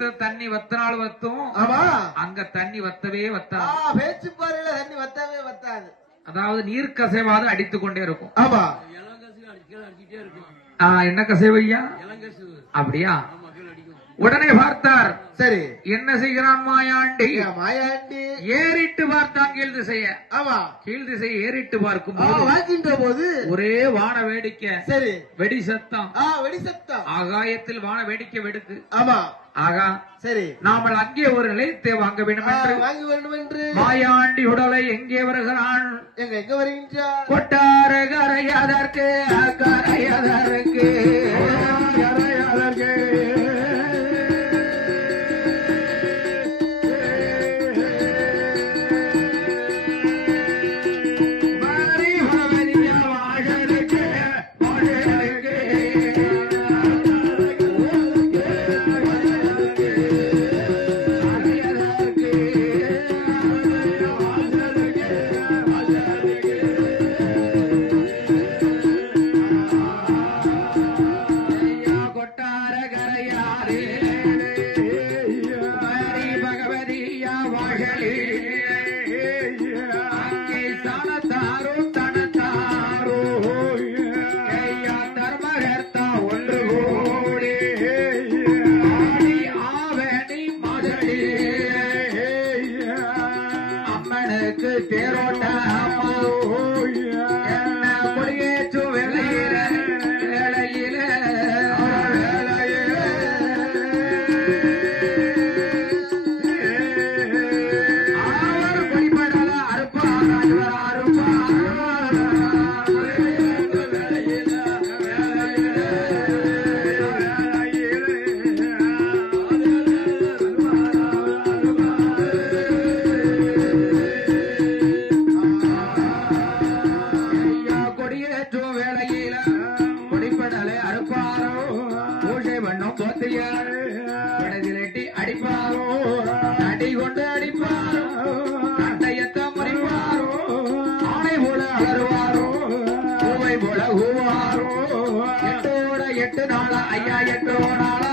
தண்ணி வத்தனாலும் வத்தும். ஆமா. அங்க தண்ணி வத்தவே ஆ, வத்தாது பேச்சு பாறையில தண்ணி வத்தாவே வத்தாது. அதாவது நீர் கசைவாது அடித்துக் கொண்டே இருக்கும். ஆமா. ஆ, என்ன கசைவையா அப்படியா? உடனே பார்த்தார். சரி. என்ன செய்கிறான் மாயாண்டி? மாயாண்டி. ஏறிட்டு பார்த்தான் கீழ் திசைய. ஆமா. கீழ் திசை ஏறிட்டு பார்க்கும் போது வாக்கின்ற போது. ஒரே வான வேடிக்கை. சரி. வெடி சத்தம். வெடி சத்தம். ஆகாயத்தில் வான வேடிக்கை வெடுக்கு ஆமா. ஆகா சரி. நாமல் அங்கே ஒரு நிலையத்தை வாங்க வேண்டும் என்று வாங்கி வேண்டும் என்று மாயாண்டி உடலை எங்கே வருகிறான்? எங்க எங்க வருகின்றார்? கொட்டார கரையதற்கு கரையதற்கு கரையதற்கு பகவதியா வாழலே அங்கே சனத்தாரோ தனத்தாரோ ஐயா தர்மகர்த்தா ஒன்று கோடி ஆடி ஆவணி மகளே அம்மனுக்கு தேரோட்டமா என்ன கொடியேற்று கண்ணும் பண்ணும் போத்தியார் அடிப்பாரோ? அடி கொண்டு அடிப்பாரோ? அட்டையத்தை முறிப்பாரோ? ஆணை போல அலறுவாரோ பூவை போல ஊவாரோ? எட்டோட எட்டு நாளா ஐயா எட்டோ நாளா.